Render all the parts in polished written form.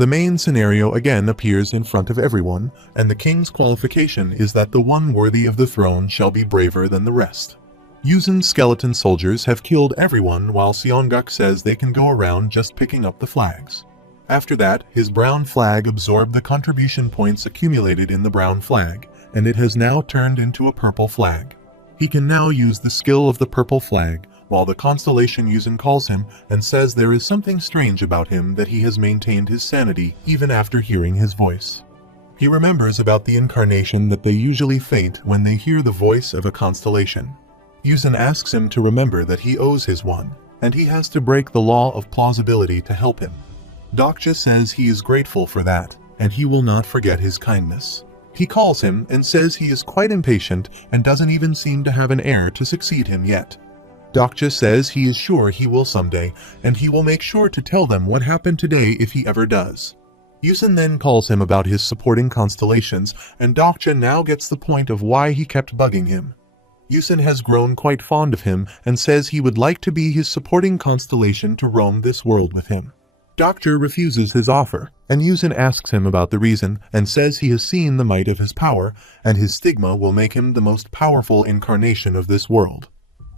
The main scenario again appears in front of everyone, and the king's qualification is that the one worthy of the throne shall be braver than the rest. Yuzen's skeleton soldiers have killed everyone while Seongguk says they can go around just picking up the flags. After that, his brown flag absorbed the contribution points accumulated in the brown flag, and it has now turned into a purple flag. He can now use the skill of the purple flag, while the Constellation Yuzen calls him and says there is something strange about him that he has maintained his sanity even after hearing his voice. He remembers about the incarnation that they usually faint when they hear the voice of a constellation. Yuzen asks him to remember that he owes his one, and he has to break the law of plausibility to help him. Dokja says he is grateful for that, and he will not forget his kindness. He calls him and says he is quite impatient and doesn't even seem to have an heir to succeed him yet. Dokja says he is sure he will someday, and he will make sure to tell them what happened today if he ever does. Yuzen then calls him about his supporting constellations, and Dokja now gets the point of why he kept bugging him. Yuzen has grown quite fond of him and says he would like to be his supporting constellation to roam this world with him. Dokja refuses his offer, and Yuzen asks him about the reason and says he has seen the might of his power, and his stigma will make him the most powerful incarnation of this world.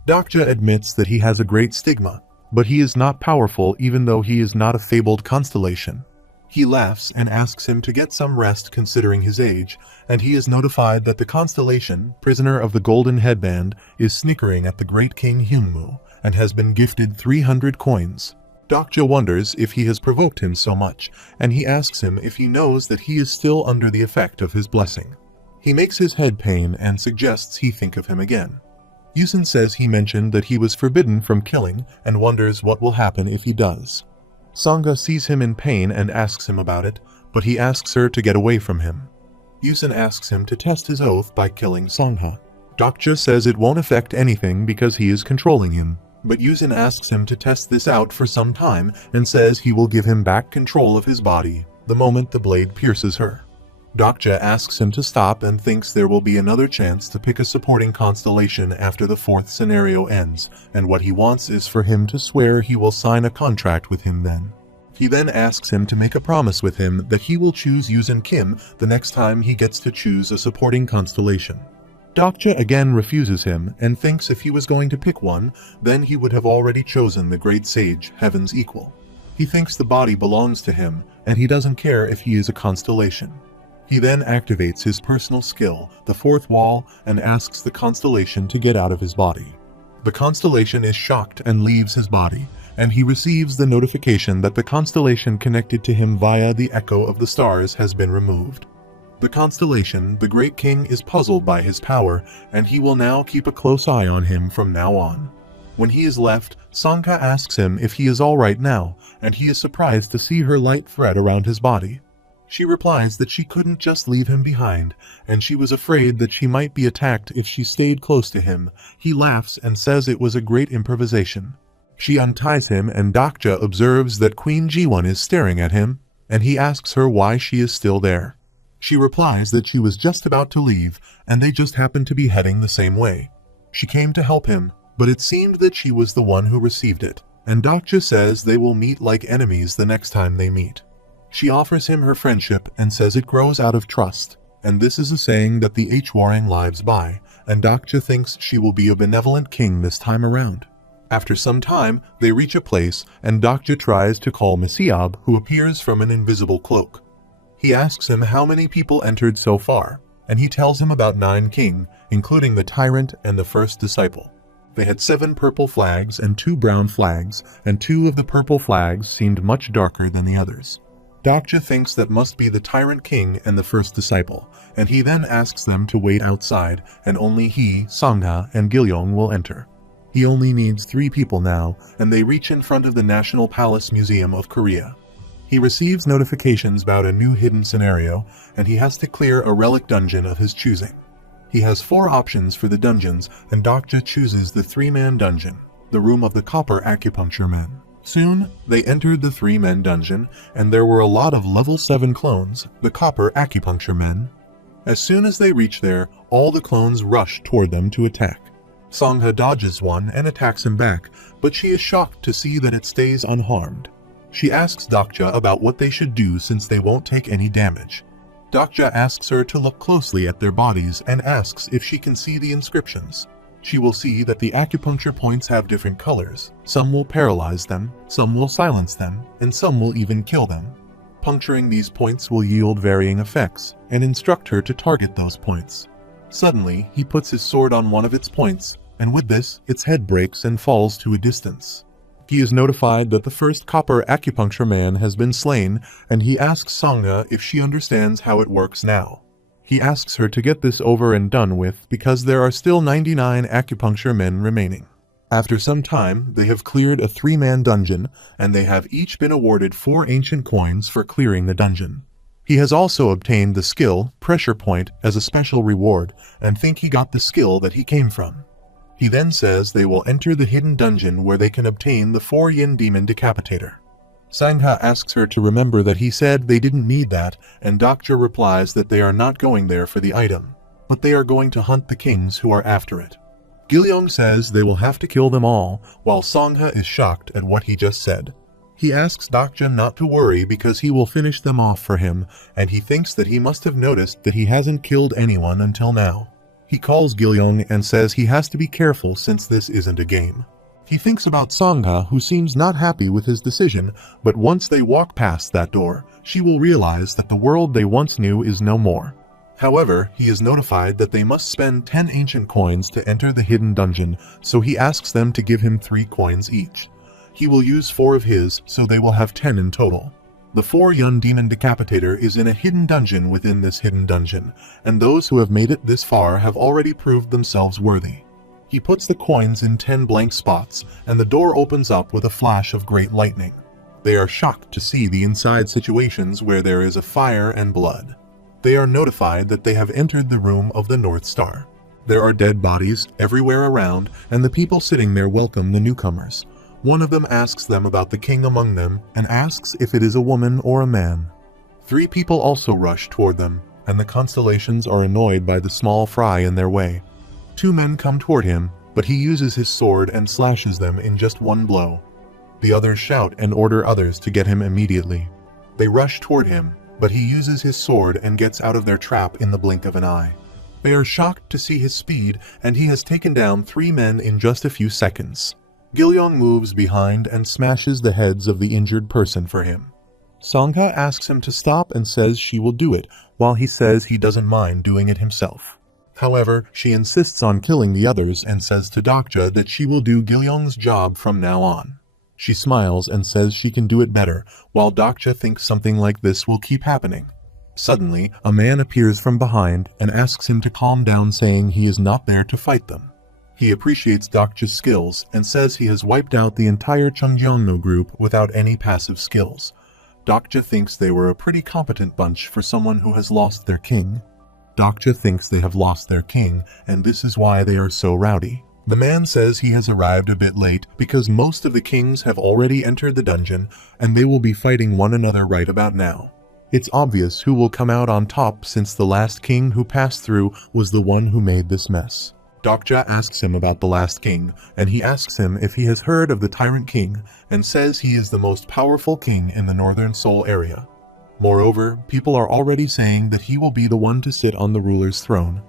Dokja admits that he has a great stigma, but he is not powerful even though he is not a fabled constellation. He laughs and asks him to get some rest considering his age, and he is notified that the constellation, prisoner of the golden headband, is snickering at the great king Hyungmu and has been gifted 300 coins. Dokja wonders if he has provoked him so much, and he asks him if he knows that he is still under the effect of his blessing. He makes his head pain and suggests he think of him again. Yuzen says he mentioned that he was forbidden from killing and wonders what will happen if he does. Sangha sees him in pain and asks him about it, but he asks her to get away from him. Yuzen asks him to test his oath by killing Sangha. Dokja says it won't affect anything because he is controlling him, but Yuzen asks him to test this out for some time and says he will give him back control of his body the moment the blade pierces her. Dokja asks him to stop and thinks there will be another chance to pick a supporting constellation after the fourth scenario ends, and what he wants is for him to swear he will sign a contract with him then. He then asks him to make a promise with him that he will choose Yuzen Kim the next time he gets to choose a supporting constellation. Dokja again refuses him and thinks if he was going to pick one, then he would have already chosen the great sage, Heaven's equal. He thinks the body belongs to him, and he doesn't care if he is a constellation. He then activates his personal skill, the fourth wall, and asks the constellation to get out of his body. The constellation is shocked and leaves his body, and he receives the notification that the constellation connected to him via the echo of the stars has been removed. The constellation, the Great King, is puzzled by his power, and he will now keep a close eye on him from now on. When he is left, Sangha asks him if he is alright now, and he is surprised to see her light thread around his body. She replies that she couldn't just leave him behind, and she was afraid that she might be attacked if she stayed close to him. He laughs and says it was a great improvisation. She unties him, and Dokja observes that Queen Jiwon is staring at him, and he asks her why she is still there. She replies that she was just about to leave, and they just happened to be heading the same way. She came to help him, but it seemed that she was the one who received it, and Dokja says they will meet like enemies the next time they meet. She offers him her friendship and says it grows out of trust, and this is a saying that the Hwarang lives by, and Dokja thinks she will be a benevolent king this time around. After some time, they reach a place, and Dokja tries to call Mesiab, who appears from an invisible cloak. He asks him how many people entered so far, and he tells him about 9 king, including the tyrant and the first disciple. They had 7 purple flags and 2 brown flags, and 2 of the purple flags seemed much darker than the others. Dokja thinks that must be the Tyrant King and the first disciple, and he then asks them to wait outside, and only he, Sangha, and Gilyong will enter. He only needs 3 people now, and they reach in front of the National Palace Museum of Korea. He receives notifications about a new hidden scenario, and he has to clear a relic dungeon of his choosing. He has 4 options for the dungeons, and Dokja chooses the 3-man dungeon, the room of the copper acupuncture men. Soon, they entered the 3-man dungeon, and there were a lot of level 7 clones, the copper acupuncture men. As soon as they reach there, all the clones rush toward them to attack. Sangha dodges one and attacks him back, but she is shocked to see that it stays unharmed. She asks Dokja about what they should do since they won't take any damage. Dokja asks her to look closely at their bodies and asks if she can see the inscriptions. She will see that the acupuncture points have different colors. Some will paralyze them, some will silence them, and some will even kill them. Puncturing these points will yield varying effects, and instruct her to target those points. Suddenly, he puts his sword on one of its points, and with this, its head breaks and falls to a distance. He is notified that the first copper acupuncture man has been slain, and he asks Sangha if she understands how it works now. He asks her to get this over and done with because there are still 99 acupuncture men remaining. After some time, they have cleared a 3-man dungeon, and they have each been awarded 4 ancient coins for clearing the dungeon. He has also obtained the skill, Pressure Point, as a special reward, and think he got the skill that he came from. He then says they will enter the hidden dungeon where they can obtain the 4-yin demon decapitator. Sangha asks her to remember that he said they didn't need that, and Dokja replies that they are not going there for the item, but they are going to hunt the kings who are after it. Gilyong says they will have to kill them all, while Sangha is shocked at what he just said. He asks Dokja not to worry because he will finish them off for him, and he thinks that he must have noticed that he hasn't killed anyone until now. He calls Gilyong and says he has to be careful since this isn't a game. He thinks about Sangha, who seems not happy with his decision, but once they walk past that door, she will realize that the world they once knew is no more. However, he is notified that they must spend 10 ancient coins to enter the hidden dungeon, so he asks them to give him 3 coins each. He will use 4 of his, so they will have 10 in total. The 4-Yun Demon Decapitator is in a hidden dungeon within this hidden dungeon, and those who have made it this far have already proved themselves worthy. He puts the coins in 10 blank spots, and the door opens up with a flash of great lightning. They are shocked to see the inside situations where there is a fire and blood. They are notified that they have entered the room of the North Star. There are dead bodies everywhere around, and the people sitting there welcome the newcomers. One of them asks them about the king among them, and asks if it is a woman or a man. 3 people also rush toward them, and the constellations are annoyed by the small fry in their way. 2 men come toward him, but he uses his sword and slashes them in just 1 blow. The others shout and order others to get him immediately. They rush toward him, but he uses his sword and gets out of their trap in the blink of an eye. They are shocked to see his speed, and he has taken down 3 men in just a few seconds. Gilyong moves behind and smashes the heads of the injured person for him. Sangha asks him to stop and says she will do it, while he says he doesn't mind doing it himself. However, she insists on killing the others and says to Dokja that she will do Gilyong's job from now on. She smiles and says she can do it better, while Dokja thinks something like this will keep happening. Suddenly, a man appears from behind and asks him to calm down, saying he is not there to fight them. He appreciates Dokja's skills and says he has wiped out the entire Chungjeonno group without any passive skills. Dokja thinks they were a pretty competent bunch for someone who has lost their king. Dokja thinks they have lost their king, and this is why they are so rowdy. The man says he has arrived a bit late because most of the kings have already entered the dungeon, and they will be fighting one another right about now. It's obvious who will come out on top since the last king who passed through was the one who made this mess. Dokja asks him about the last king, and he asks him if he has heard of the Tyrant King, and says he is the most powerful king in the Northern Seoul area. Moreover, people are already saying that he will be the one to sit on the ruler's throne.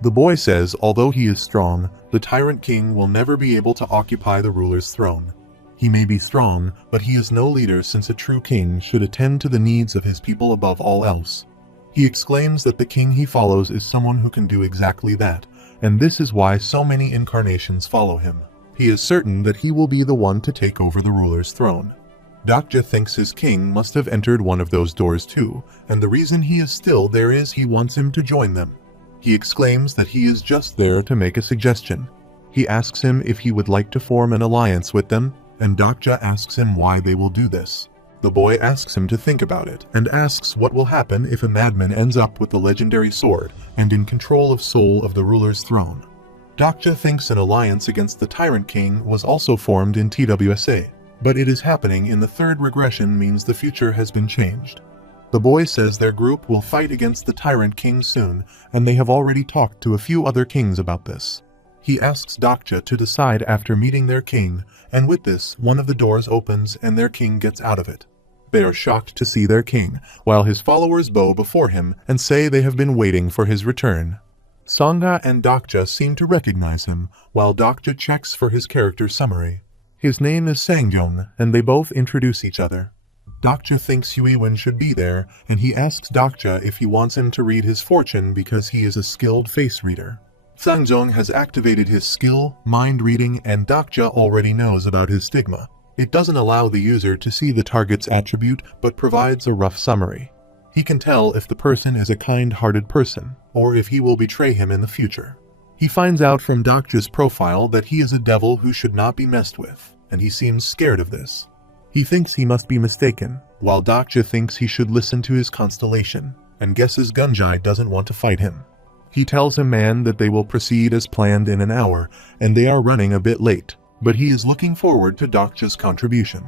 The boy says although he is strong, the Tyrant King will never be able to occupy the ruler's throne. He may be strong, but he is no leader since a true king should attend to the needs of his people above all else. He exclaims that the king he follows is someone who can do exactly that, and this is why so many incarnations follow him. He is certain that he will be the one to take over the ruler's throne. Dokja thinks his king must have entered one of those doors too, and the reason he is still there is he wants him to join them. He exclaims that he is just there to make a suggestion. He asks him if he would like to form an alliance with them, and Dokja asks him why they will do this. The boy asks him to think about it, and asks what will happen if a madman ends up with the legendary sword and in control of soul of the ruler's throne. Dokja thinks an alliance against the Tyrant King was also formed in TWSA, but it is happening in the 3rd regression means the future has been changed. The boy says their group will fight against the Tyrant King soon, and they have already talked to a few other kings about this. He asks Dokja to decide after meeting their king, and with this, one of the doors opens and their king gets out of it. They are shocked to see their king, while his followers bow before him and say they have been waiting for his return. Sangha and Dokja seem to recognize him, while Dokja checks for his character summary. His name is Sangjong, and they both introduce each other. Dokja thinks Huiwen should be there, and he asks Dokja if he wants him to read his fortune because he is a skilled face reader. Sangjong has activated his skill, mind reading, and Dokja already knows about his stigma. It doesn't allow the user to see the target's attribute, but provides a rough summary. He can tell if the person is a kind-hearted person, or if he will betray him in the future. He finds out from Dokja's profile that he is a devil who should not be messed with, and he seems scared of this. He thinks he must be mistaken, while Dokja thinks he should listen to his constellation, and guesses Gunjai doesn't want to fight him. He tells him man that they will proceed as planned in an hour, and they are running a bit late, but he is looking forward to Dokja's contribution.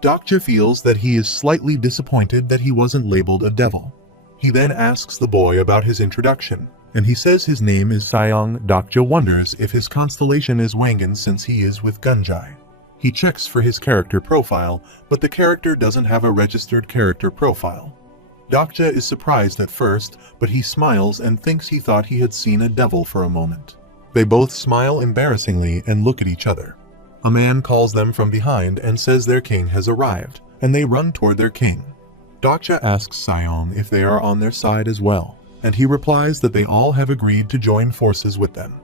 Dokja feels that he is slightly disappointed that he wasn't labeled a devil. He then asks the boy about his introduction, and he says his name is Sayong. Dokja wonders if his constellation is Wangan since he is with Gunjai. He checks for his character profile, but the character doesn't have a registered character profile. Dokja is surprised at first, but he smiles and thinks he thought he had seen a devil for a moment. They both smile embarrassingly and look at each other. A man calls them from behind and says their king has arrived, and they run toward their king. Dokja asks Sayong if they are on their side as well, and he replies that they all have agreed to join forces with them.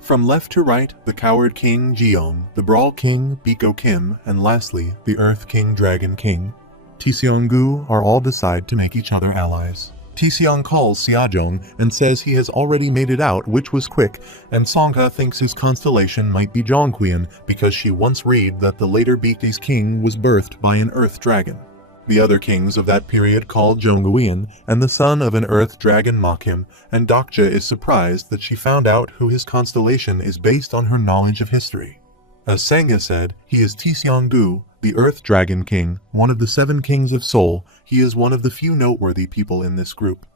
From left to right, the Coward King Jeong, the Brawl King Biko Kim, and lastly, the Earth King Dragon King Tiseonggu are all decide to make each other allies. Tiseong calls Seajong and says he has already made it out, which was quick, and Sangha thinks his constellation might be Jongquian because she once read that the later Beatty's king was birthed by an earth dragon. The other kings of that period called Jonguian, and the son of an earth dragon mock him, and Dokja is surprised that she found out who his constellation is based on her knowledge of history. As Sangha said, he is Tiseonggu, the Earth Dragon King, one of the 7 kings of Seoul. He is one of the few noteworthy people in this group.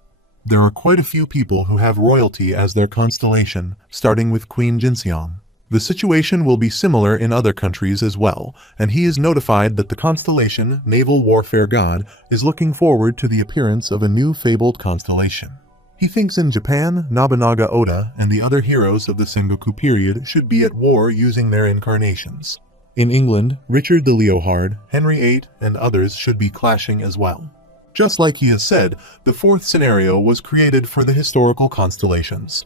There are quite a few people who have royalty as their constellation, starting with Queen Jinseong. The situation will be similar in other countries as well, and he is notified that the constellation, Naval Warfare God, is looking forward to the appearance of a new fabled constellation. He thinks in Japan, Nobunaga Oda and the other heroes of the Sengoku period should be at war using their incarnations. In England, Richard the Leohard, Henry VIII, and others should be clashing as well. Just like he has said, the 4th scenario was created for the historical constellations.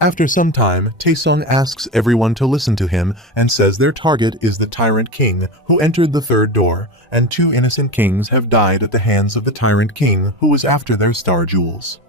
After some time, Taesung asks everyone to listen to him and says their target is the Tyrant King who entered the 3rd door, and 2 innocent kings have died at the hands of the Tyrant King who was after their star jewels.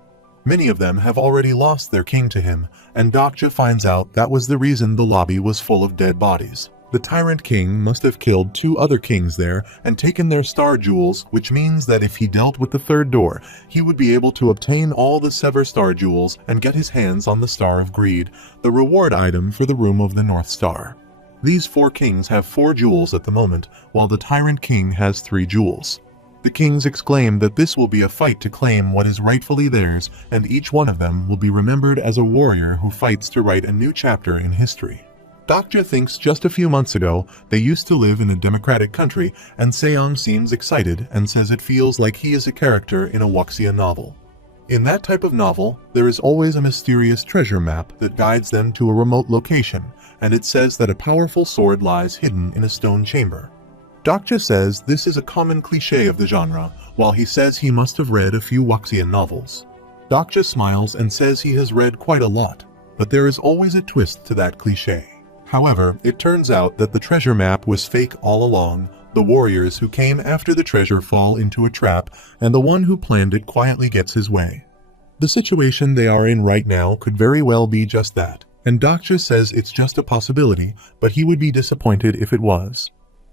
Many of them have already lost their king to him, and Dokja finds out that was the reason the lobby was full of dead bodies. The Tyrant King must have killed 2 other kings there and taken their star jewels, which means that if he dealt with the 3rd door, he would be able to obtain all the Sever star jewels and get his hands on the Star of Greed, the reward item for the Room of the North Star. These 4 kings have 4 jewels at the moment, while the Tyrant King has 3 jewels. The kings exclaim that this will be a fight to claim what is rightfully theirs, and each one of them will be remembered as a warrior who fights to write a new chapter in history. Dokja thinks just a few months ago they used to live in a democratic country, and Seong seems excited and says it feels like he is a character in a wuxia novel. In that type of novel, there is always a mysterious treasure map that guides them to a remote location, and it says that a powerful sword lies hidden in a stone chamber. Dokja says this is a common cliché of the genre, while he says he must have read a few wuxian novels. Dokja smiles and says he has read quite a lot, but there is always a twist to that cliché. However, it turns out that the treasure map was fake all along. The warriors who came after the treasure fall into a trap, and the one who planned it quietly gets his way. The situation they are in right now could very well be just that, and Dokja says it's just a possibility, but he would be disappointed if it was.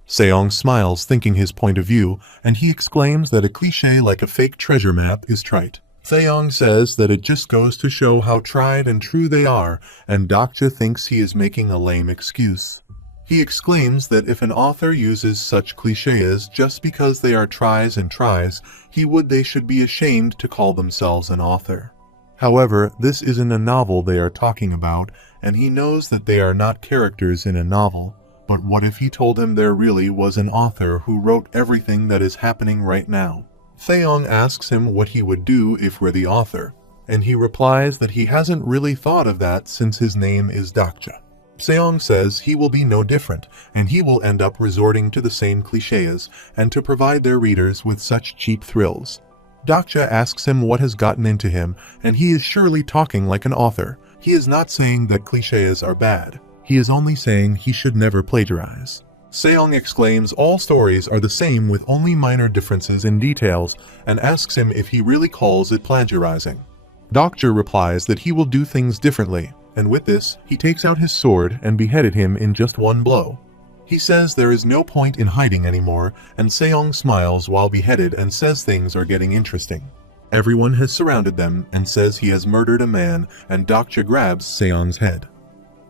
Seong smiles, thinking his point of view, and he exclaims that a cliché like a fake treasure map is trite. Seong says that it just goes to show how tried and true they are, and Dokja thinks he is making a lame excuse. He exclaims that if an author uses such clichés just because they are tries and tries, they should be ashamed to call themselves an author. However, this isn't a novel they are talking about, and he knows that they are not characters in a novel. But what if he told him there really was an author who wrote everything that is happening right now? Theong asks him what he would do if we're the author, and he replies that he hasn't really thought of that since his name is Dakja. Seong says he will be no different, and he will end up resorting to the same clichés and to provide their readers with such cheap thrills. Dakja asks him what has gotten into him, and he is surely talking like an author. He is not saying that clichés are bad. He is only saying he should never plagiarize. Seong exclaims all stories are the same with only minor differences in details, and asks him if he really calls it plagiarizing. Dakja replies that he will do things differently, and with this, he takes out his sword and beheaded him in just one blow. He says there is no point in hiding anymore, and Seong smiles while beheaded and says things are getting interesting. Everyone has surrounded them and says he has murdered a man, and Dakja grabs Seong's head.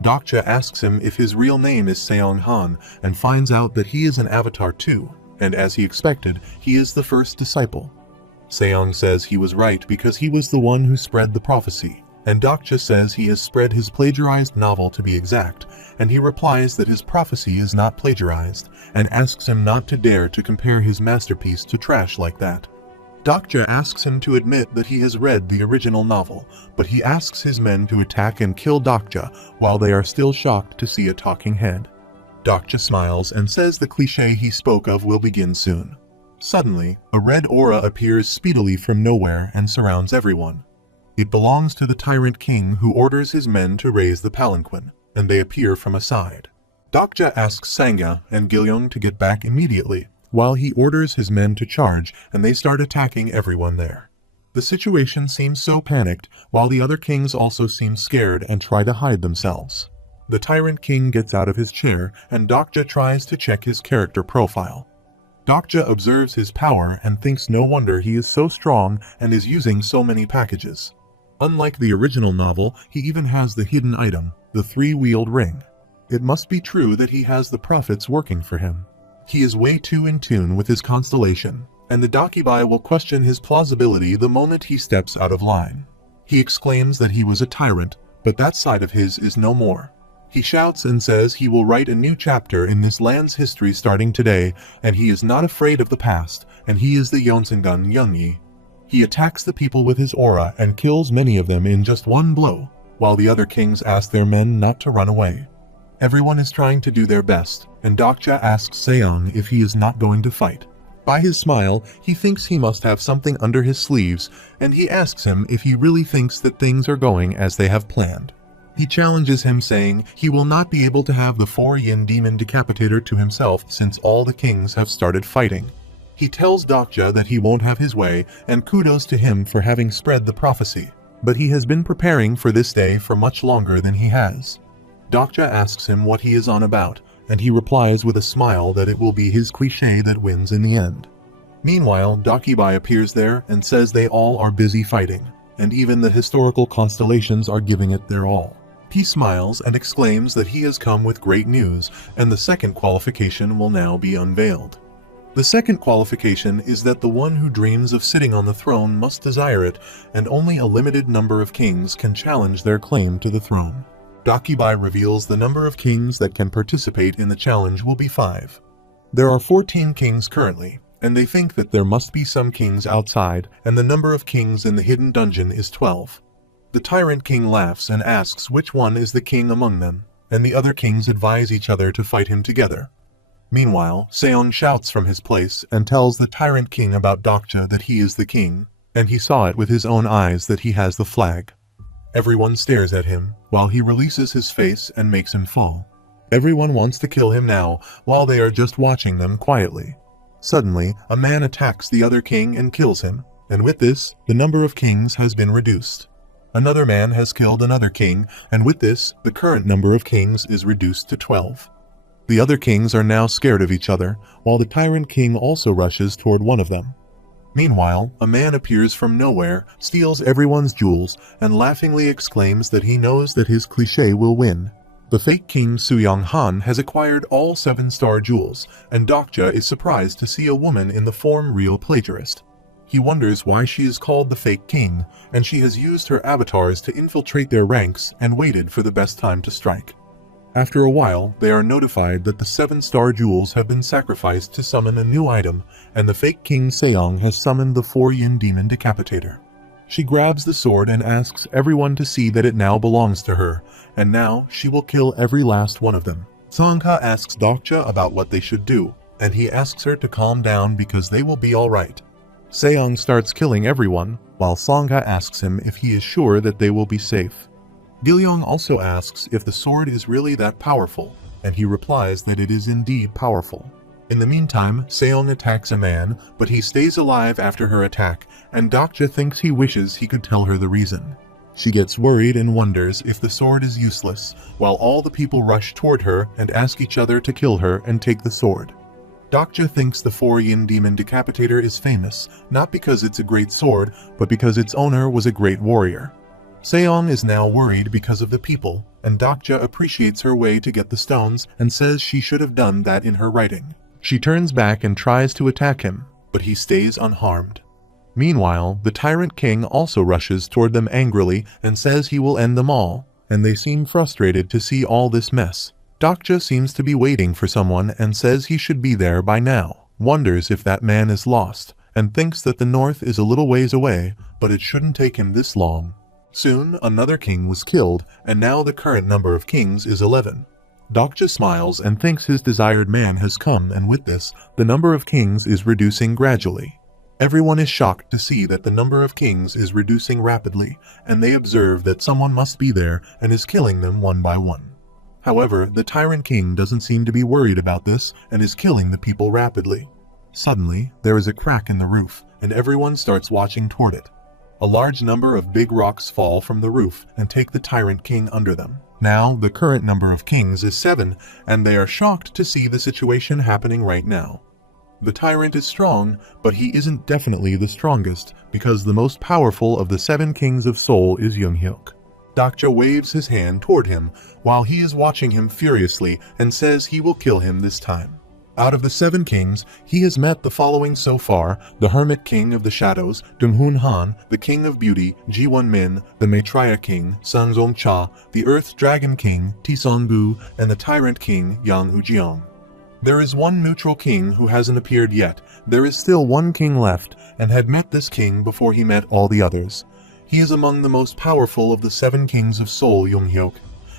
Dakja asks him if his real name is Seong Han, and finds out that he is an avatar too, and as he expected, he is the first disciple. Seong says he was right because he was the one who spread the prophecy, and Dakja says he has spread his plagiarized novel to be exact, and he replies that his prophecy is not plagiarized, and asks him not to dare to compare his masterpiece to trash like that. Dakja asks him to admit that he has read the original novel, but he asks his men to attack and kill Dakja while they are still shocked to see a talking head. Dakja smiles and says the cliché he spoke of will begin soon. Suddenly, a red aura appears speedily from nowhere and surrounds everyone. It belongs to the Tyrant King who orders his men to raise the palanquin, and they appear from a side. Dakja asks Sangha and Gilyong to get back immediately, while he orders his men to charge, and they start attacking everyone there. The situation seems so panicked, while the other kings also seem scared and try to hide themselves. The Tyrant King gets out of his chair, and Dakja tries to check his character profile. Dakja observes his power and thinks no wonder he is so strong and is using so many packages. Unlike the original novel, he even has the hidden item, the three-wheeled ring. It must be true that he has the prophets working for him. He is way too in tune with his constellation, and the Dakibai will question his plausibility the moment he steps out of line. He exclaims that he was a tyrant, but that side of his is no more. He shouts and says he will write a new chapter in this land's history starting today, and he is not afraid of the past, and he is the Yonsengun Youngyi. He attacks the people with his aura and kills many of them in just one blow, while the other kings ask their men not to run away. Everyone is trying to do their best, and Dakja asks Seong if he is not going to fight. By his smile, he thinks he must have something under his sleeves, and he asks him if he really thinks that things are going as they have planned. He challenges him, saying he will not be able to have the 4-yin demon decapitator to himself since all the kings have started fighting. He tells Dakja that he won't have his way, and kudos to him for having spread the prophecy, but he has been preparing for this day for much longer than he has. Dakja asks him what he is on about, and he replies with a smile that it will be his cliché that wins in the end. Meanwhile, Dakibai appears there and says they all are busy fighting, and even the historical constellations are giving it their all. He smiles and exclaims that he has come with great news, and the second qualification will now be unveiled. The second qualification is that the one who dreams of sitting on the throne must desire it, and only a limited number of kings can challenge their claim to the throne. Dakibai reveals the number of kings that can participate in the challenge will be 5. There are 14 kings currently, and they think that there must be some kings outside, and the number of kings in the hidden dungeon is 12. The Tyrant King laughs and asks which one is the king among them, and the other kings advise each other to fight him together. Meanwhile, Seong shouts from his place and tells the Tyrant King about Dakja that he is the king, and he saw it with his own eyes that he has the flag. Everyone stares at him, while he releases his face and makes him fall. Everyone wants to kill him now, while they are just watching them quietly. Suddenly, a man attacks the other king and kills him, and with this, the number of kings has been reduced. Another man has killed another king, and with this, the current number of kings is reduced to 12. The other kings are now scared of each other, while the Tyrant King also rushes toward one of them. Meanwhile, a man appears from nowhere, steals everyone's jewels, and laughingly exclaims that he knows that his cliché will win. The fake king Suyong Han has acquired all 7-star jewels, and Dakja is surprised to see a woman in the form real plagiarist. He wonders why she is called the fake king, and she has used her avatars to infiltrate their ranks and waited for the best time to strike. After a while, they are notified that the 7-star jewels have been sacrificed to summon a new item, and the fake king Seong has summoned the 4-yin demon decapitator. She grabs the sword and asks everyone to see that it now belongs to her, and now she will kill every last one of them. Songha asks Dokja about what they should do, and he asks her to calm down because they will be alright. Seong starts killing everyone, while Songha asks him if he is sure that they will be safe. Gilyong also asks if the sword is really that powerful, and he replies that it is indeed powerful. In the meantime, Seong attacks a man, but he stays alive after her attack, and Dokja thinks he wishes he could tell her the reason. She gets worried and wonders if the sword is useless, while all the people rush toward her and ask each other to kill her and take the sword. Dokja thinks the 4-yin demon decapitator is famous, not because it's a great sword, but because its owner was a great warrior. Seong is now worried because of the people, and Dokja appreciates her way to get the stones and says she should have done that in her writing. She turns back and tries to attack him, but he stays unharmed. Meanwhile, the tyrant king also rushes toward them angrily and says he will end them all, and they seem frustrated to see all this mess. Dokja seems to be waiting for someone and says he should be there by now, wonders if that man is lost, and thinks that the north is a little ways away, but it shouldn't take him this long. Soon, another king was killed, and now the current number of kings is 11. Dokja smiles and thinks his desired man has come, and with this, the number of kings is reducing gradually. Everyone is shocked to see that the number of kings is reducing rapidly, and they observe that someone must be there and is killing them one by one. However, the tyrant king doesn't seem to be worried about this and is killing the people rapidly. Suddenly, there is a crack in the roof, and everyone starts watching toward it. A large number of big rocks fall from the roof and take the tyrant king under them. Now, the current number of kings is 7, and they are shocked to see the situation happening right now. The tyrant is strong, but he isn't definitely the strongest, because the most powerful of the 7 kings of Seoul is Younghyuk. Dokja waves his hand toward him, while he is watching him furiously and says he will kill him this time. Out of the 7 kings, he has met the following so far: the Hermit King of the Shadows, Donghoon Han, the King of Beauty, Ji-won Min, the Maitreya King, Sangzong Cha, the Earth Dragon King, Tisongbu, and the Tyrant King, Yang Ujiong. There is one neutral king who hasn't appeared yet. There is still one king left, and had met this king before he met all the others. He is among the most powerful of the 7 kings of Seoul, Younghyuk.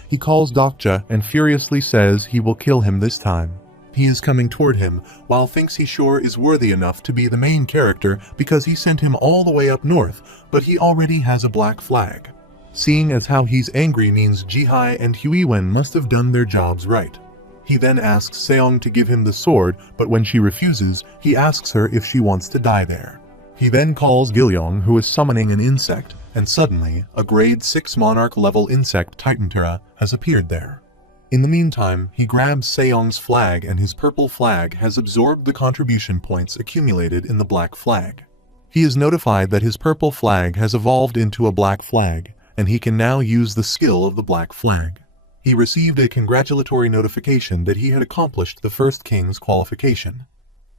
He calls Dokja and furiously says he will kill him this time. He is coming toward him, while thinks he sure is worthy enough to be the main character because he sent him all the way up north, but he already has a black flag. Seeing as how he's angry means Jihai and Huiwen must have done their jobs right. He then asks Seong to give him the sword, but when she refuses, he asks her if she wants to die there. He then calls Gilyong, who is summoning an insect, and suddenly, a grade 6 monarch-level insect Titantera has appeared there. In the meantime, he grabs Seong's flag, and his purple flag has absorbed the contribution points accumulated in the black flag. He is notified that his purple flag has evolved into a black flag, and he can now use the skill of the black flag. He received a congratulatory notification that he had accomplished the first king's qualification.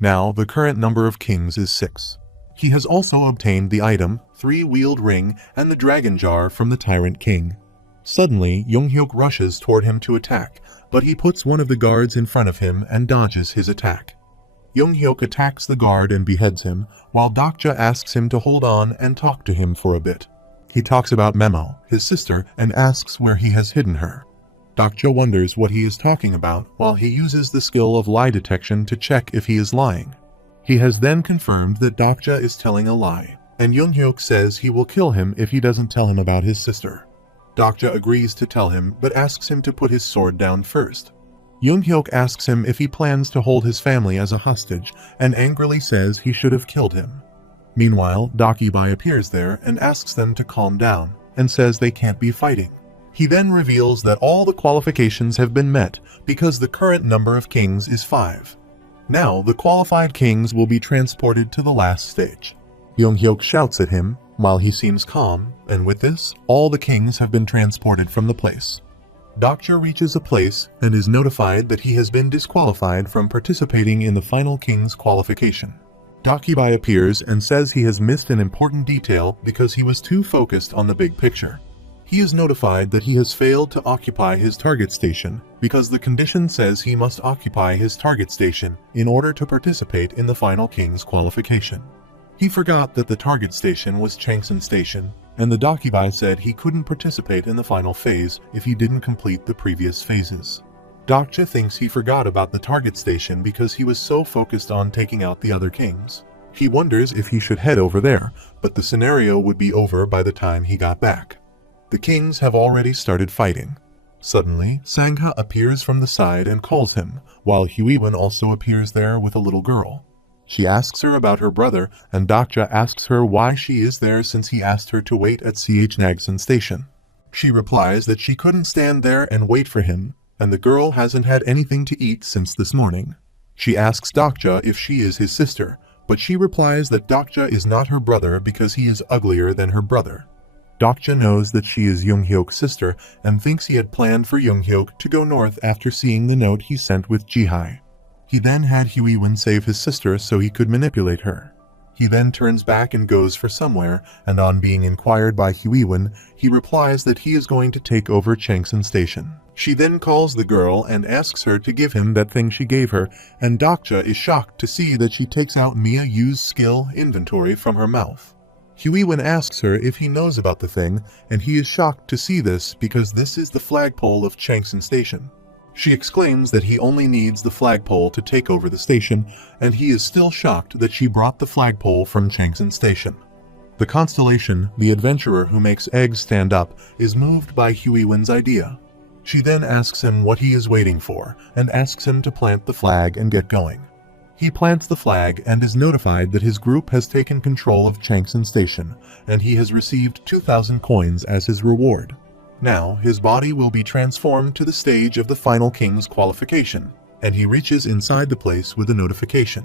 Now, the current number of kings is 6. He has also obtained the item, 3-wheeled ring, and the dragon jar from the tyrant king. Suddenly, Younghyuk rushes toward him to attack, but he puts one of the guards in front of him and dodges his attack. Younghyuk attacks the guard and beheads him, while Dokja asks him to hold on and talk to him for a bit. He talks about Memo, his sister, and asks where he has hidden her. Dokja wonders what he is talking about, while he uses the skill of lie detection to check if he is lying. He has then confirmed that Dokja is telling a lie, and Younghyuk says he will kill him if he doesn't tell him about his sister. Dokja agrees to tell him, but asks him to put his sword down first. Younghyuk asks him if he plans to hold his family as a hostage, and angrily says he should have killed him. Meanwhile, Dokibai appears there and asks them to calm down, and says they can't be fighting. He then reveals that all the qualifications have been met, because the current number of kings is 5. Now, the qualified kings will be transported to the last stage. Younghyuk shouts at him, while he seems calm, and with this, all the kings have been transported from the place. Dokja reaches a place and is notified that he has been disqualified from participating in the final king's qualification. Dakibai appears and says he has missed an important detail because he was too focused on the big picture. He is notified that he has failed to occupy his target station because the condition says he must occupy his target station in order to participate in the final king's qualification. He forgot that the target station was Changsan Station, and the Dakibai said he couldn't participate in the final phase if he didn't complete the previous phases. Dokja thinks he forgot about the target station because he was so focused on taking out the other kings. He wonders if he should head over there, but the scenario would be over by the time he got back. The kings have already started fighting. Suddenly, Sangha appears from the side and calls him, while Huiwen also appears there with a little girl. She asks her about her brother, and Dokja asks her why she is there since he asked her to wait at Nagsan Station. She replies that she couldn't stand there and wait for him, and the girl hasn't had anything to eat since this morning. She asks Dokja if she is his sister, but she replies that Dokja is not her brother because he is uglier than her brother. Dokja knows that she is Younghyok's sister and thinks he had planned for Younghyok to go north after seeing the note he sent with Jihai. He then had Huiwen save his sister so he could manipulate her. He then turns back and goes for somewhere, and on being inquired by Huiwen, he replies that he is going to take over Changsan Station. She then calls the girl and asks her to give him that thing she gave her, and Dokja is shocked to see that she takes out Mia Yu's skill inventory from her mouth. Huiwen asks her if he knows about the thing, and he is shocked to see this because this is the flagpole of Changsan Station. She exclaims that he only needs the flagpole to take over the station, and he is still shocked that she brought the flagpole from Changsan Station. The Constellation, the adventurer who makes eggs stand up, is moved by Huiwen's idea. She then asks him what he is waiting for, and asks him to plant the flag and get going. He plants the flag and is notified that his group has taken control of Changsan Station, and he has received 2,000 coins as his reward. Now, his body will be transformed to the stage of the final king's qualification, and he reaches inside the place with a notification.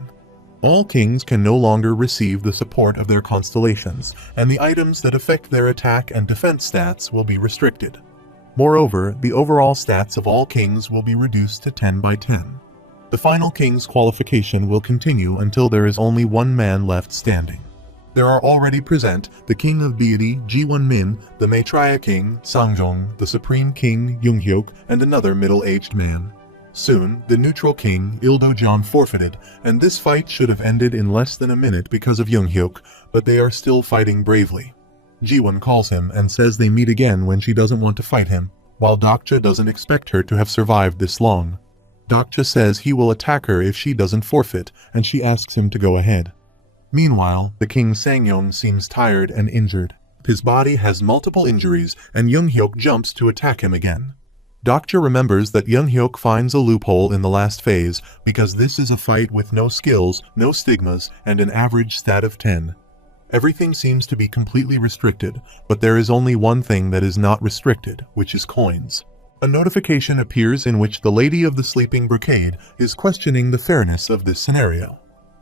All kings can no longer receive the support of their constellations, and the items that affect their attack and defense stats will be restricted. Moreover, the overall stats of all kings will be reduced to 10 by 10. The final king's qualification will continue until there is only one man left standing. There are already present the King of Deity, Ji-Won-min, the Maitreya King, Sangjong, the Supreme King, Younghyok, and another middle-aged man. Soon, the neutral king, Il-do-jon, forfeited, and this fight should have ended in less than a minute because of Younghyok, but they are still fighting bravely. Ji-Won calls him and says they meet again when she doesn't want to fight him, while Dokja doesn't expect her to have survived this long. Dokja says he will attack her if she doesn't forfeit, and she asks him to go ahead. Meanwhile, the king Sangyong seems tired and injured. His body has multiple injuries, and Younghyok jumps to attack him again. Dokja remembers that Younghyok finds a loophole in the last phase because this is a fight with no skills, no stigmas, and an average stat of 10. Everything seems to be completely restricted, but there is only one thing that is not restricted, which is coins. A notification appears in which the Lady of the Sleeping Brocade is questioning the fairness of this scenario.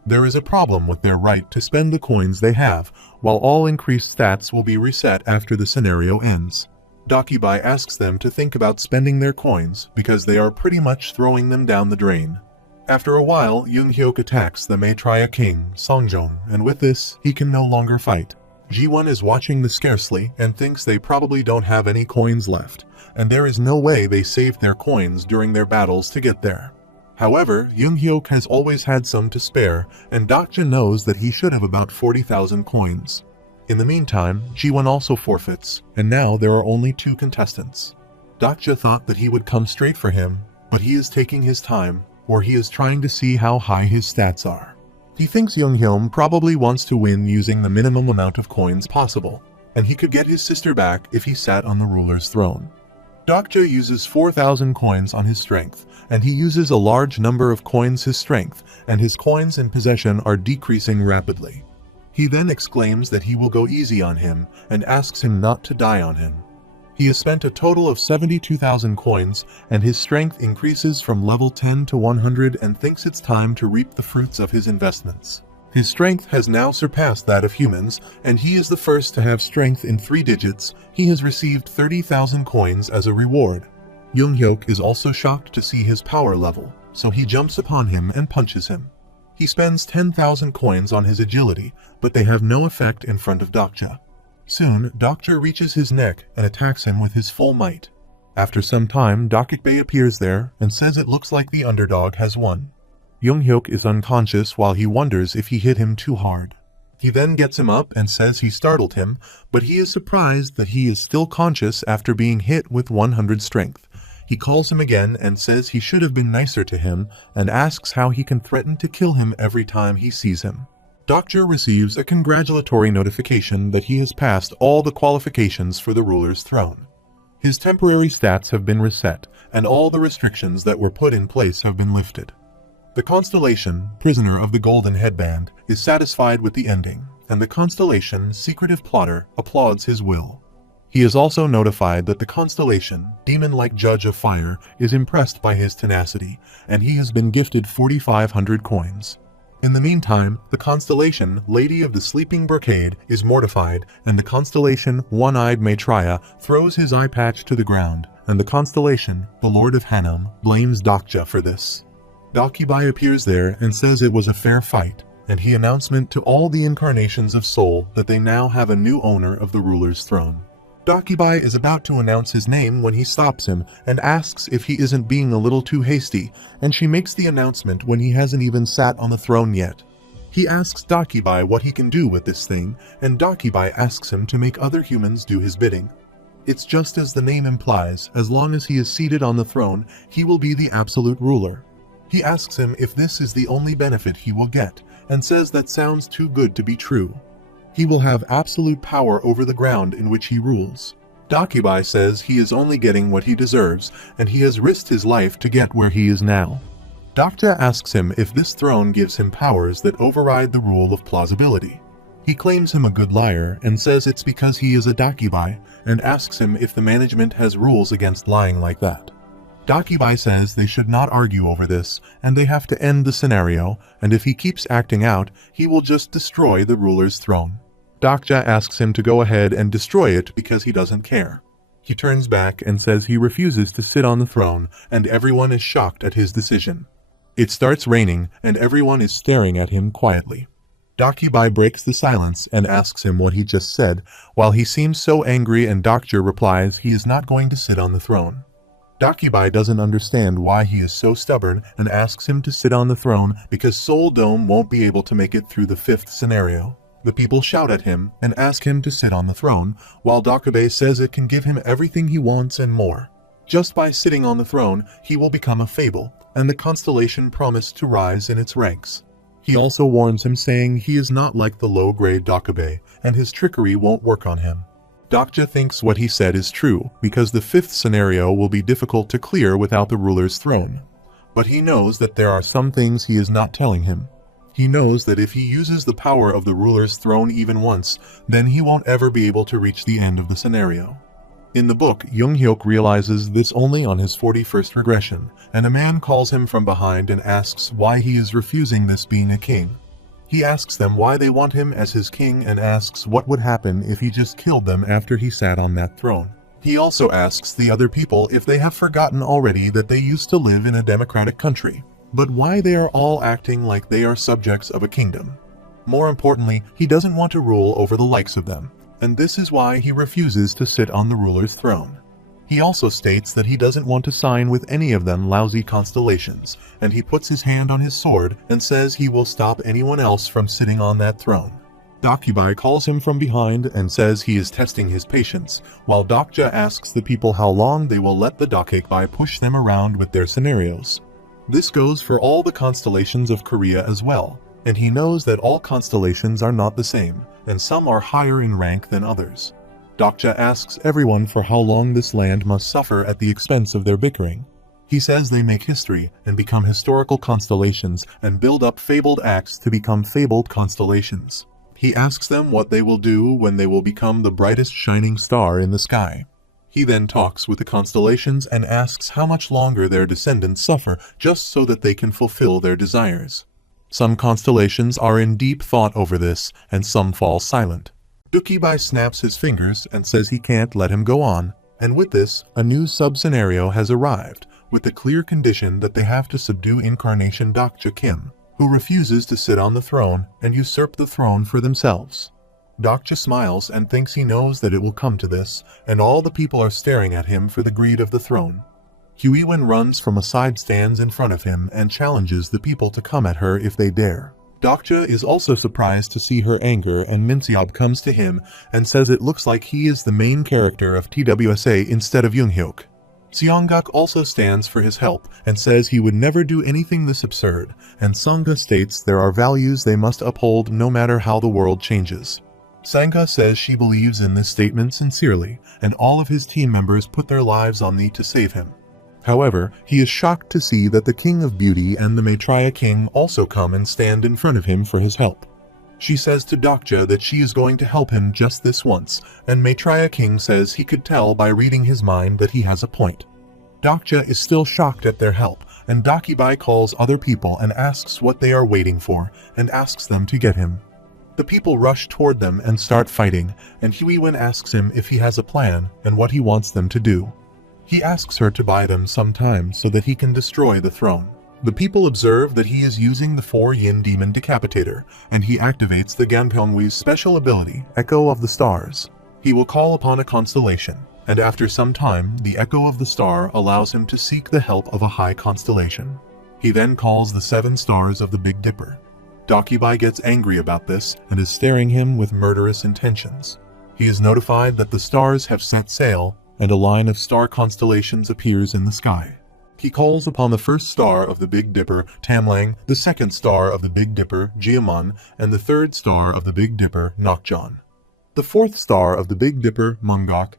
There is a problem with their right to spend the coins they have, while all increased stats will be reset after the scenario ends. Dakibai asks them to think about spending their coins because they are pretty much throwing them down the drain. After a while, Younghyok attacks the Maitreya King, Songjong, and with this, he can no longer fight. Ji-Won is watching this scarcely and thinks they probably don't have any coins left, and there is no way they saved their coins during their battles to get there. However, Younghyok has always had some to spare, and Dokja knows that he should have about 40,000 coins. In the meantime, Ji-Won also forfeits, and now there are only 2 contestants. Dokja thought that he would come straight for him, but he is taking his time, or he is trying to see how high his stats are. He thinks Younghyok probably wants to win using the minimum amount of coins possible, and he could get his sister back if he sat on the ruler's throne. Dokja uses 4,000 coins on his strength, and he uses a large number of coins his strength, and his coins in possession are decreasing rapidly. He then exclaims that he will go easy on him, and asks him not to die on him. He has spent a total of 72,000 coins, and his strength increases from level 10 to 100 and thinks it's time to reap the fruits of his investments. His strength has now surpassed that of humans, and he is the first to have strength in 3 digits. He has received 30,000 coins as a reward. Younghyok is also shocked to see his power level, so he jumps upon him and punches him. He spends 10,000 coins on his agility, but they have no effect in front of Dokja. Soon, Dokja reaches his neck and attacks him with his full might. After some time, Dokkaebi appears there and says it looks like the underdog has won. Young-hyuk is unconscious while he wonders if he hit him too hard. He then gets him up and says he startled him, but he is surprised that he is still conscious after being hit with 100 strength. He calls him again and says he should have been nicer to him and asks how he can threaten to kill him every time he sees him. Dokja receives a congratulatory notification that he has passed all the qualifications for the ruler's throne. His temporary stats have been reset, and all the restrictions that were put in place have been lifted. The Constellation, prisoner of the Golden Headband, is satisfied with the ending, and the Constellation, secretive plotter, applauds his will. He is also notified that the Constellation, demon-like judge of fire, is impressed by his tenacity, and he has been gifted 4,500 coins. In the meantime, the Constellation, Lady of the Sleeping Brocade, is mortified, and the Constellation, One-Eyed Maitreya, throws his eye patch to the ground, and the Constellation, the Lord of Hanum, blames Dokja for this. Dokkaebi appears there and says it was a fair fight, and he announcement to all the incarnations of Soul that they now have a new owner of the ruler's throne. Dokkaebi is about to announce his name when he stops him and asks if he isn't being a little too hasty, and she makes the announcement when he hasn't even sat on the throne yet. He asks Dokkaebi what he can do with this thing, and Dokkaebi asks him to make other humans do his bidding. It's just as the name implies, as long as he is seated on the throne, he will be the absolute ruler. He asks him if this is the only benefit he will get, and says that sounds too good to be true. He will have absolute power over the ground in which he rules. Dokkaebi says he is only getting what he deserves, and he has risked his life to get where he is now. Dokja asks him if this throne gives him powers that override the rule of plausibility. He claims him a good liar and says it's because he is a Dokkaebi, and asks him if the management has rules against lying like that. Dokkaebi says they should not argue over this, and they have to end the scenario, and if he keeps acting out, he will just destroy the ruler's throne. Dokja asks him to go ahead and destroy it because he doesn't care. He turns back and says he refuses to sit on the throne, and everyone is shocked at his decision. It starts raining, and everyone is staring at him quietly. Dokkaebi breaks the silence and asks him what he just said, while he seems so angry, and Dokja replies he is not going to sit on the throne. Dokkaebi doesn't understand why he is so stubborn and asks him to sit on the throne because Soul Dome won't be able to make it through the 5th scenario. The people shout at him and ask him to sit on the throne, while Dokkaebi says it can give him everything he wants and more. Just by sitting on the throne, he will become a fable, and the Constellation promised to rise in its ranks. He also warns him, saying he is not like the low-grade Dokkaebi, and his trickery won't work on him. Dokja thinks what he said is true, because the 5th scenario will be difficult to clear without the ruler's throne. But he knows that there are some things he is not telling him. He knows that if he uses the power of the ruler's throne even once, then he won't ever be able to reach the end of the scenario. In the book, Young-hyuk realizes this only on his 41st regression, and a man calls him from behind and asks why he is refusing this being a king. He asks them why they want him as his king and asks what would happen if he just killed them after he sat on that throne. He also asks the other people if they have forgotten already that they used to live in a democratic country, but why they are all acting like they are subjects of a kingdom. More importantly, he doesn't want to rule over the likes of them, and this is why he refuses to sit on the ruler's throne. He also states that he doesn't want to sign with any of them lousy constellations, and he puts his hand on his sword and says he will stop anyone else from sitting on that throne. Dokkaebi calls him from behind and says he is testing his patience, while Dokja asks the people how long they will let the Dokkaebi push them around with their scenarios. This goes for all the constellations of Korea as well, and he knows that all constellations are not the same, and some are higher in rank than others. Dokja asks everyone for how long this land must suffer at the expense of their bickering. He says they make history and become historical constellations and build up fabled acts to become fabled constellations. He asks them what they will do when they will become the brightest shining star in the sky. He then talks with the constellations and asks how much longer their descendants suffer just so that they can fulfill their desires. Some constellations are in deep thought over this, and some fall silent. Dokkaebi snaps his fingers and says he can't let him go on, and with this, a new sub-scenario has arrived, with the clear condition that they have to subdue Incarnation Dokja Kim. who refuses to sit on the throne and usurp the throne for themselves. Dokja smiles and thinks he knows that it will come to this, and all the people are staring at him for the greed of the throne. Huiwen runs from a side stands in front of him and challenges the people to come at her if they dare. Dokja is also surprised to see her anger, and Minseob comes to him and says it looks like he is the main character of TWSA instead of Yoonghyuk. Seongguk also stands for his help and says he would never do anything this absurd, and Sangha states there are values they must uphold no matter how the world changes. Sangha says she believes in this statement sincerely, and all of his team members put their lives on the to save him. However, he is shocked to see that the King of Beauty and the Maitreya King also come and stand in front of him for his help. She says to Dokja that she is going to help him just this once, and Maitreya King says he could tell by reading his mind that he has a point. Dokja is still shocked at their help, and Dakibai calls other people and asks what they are waiting for, and asks them to get him. The people rush toward them and start fighting, and Huiwen asks him if he has a plan and what he wants them to do. He asks her to buy them some time so that he can destroy the throne. The people observe that he is using the 4-yin demon decapitator, and he activates the Ganpyeongwi's special ability, Echo of the Stars. He will call upon a constellation, and after some time, the Echo of the Star allows him to seek the help of a high constellation. He then calls the 7 stars of the Big Dipper. Dakibai gets angry about this and is staring him with murderous intentions. He is notified that the stars have set sail, and a line of star constellations appears in the sky. He calls upon the 1st star of the Big Dipper, Tamlang, the 2nd star of the Big Dipper, Jiamun, and the 3rd star of the Big Dipper, Nokjon. The 4th star of the Big Dipper, Mungok,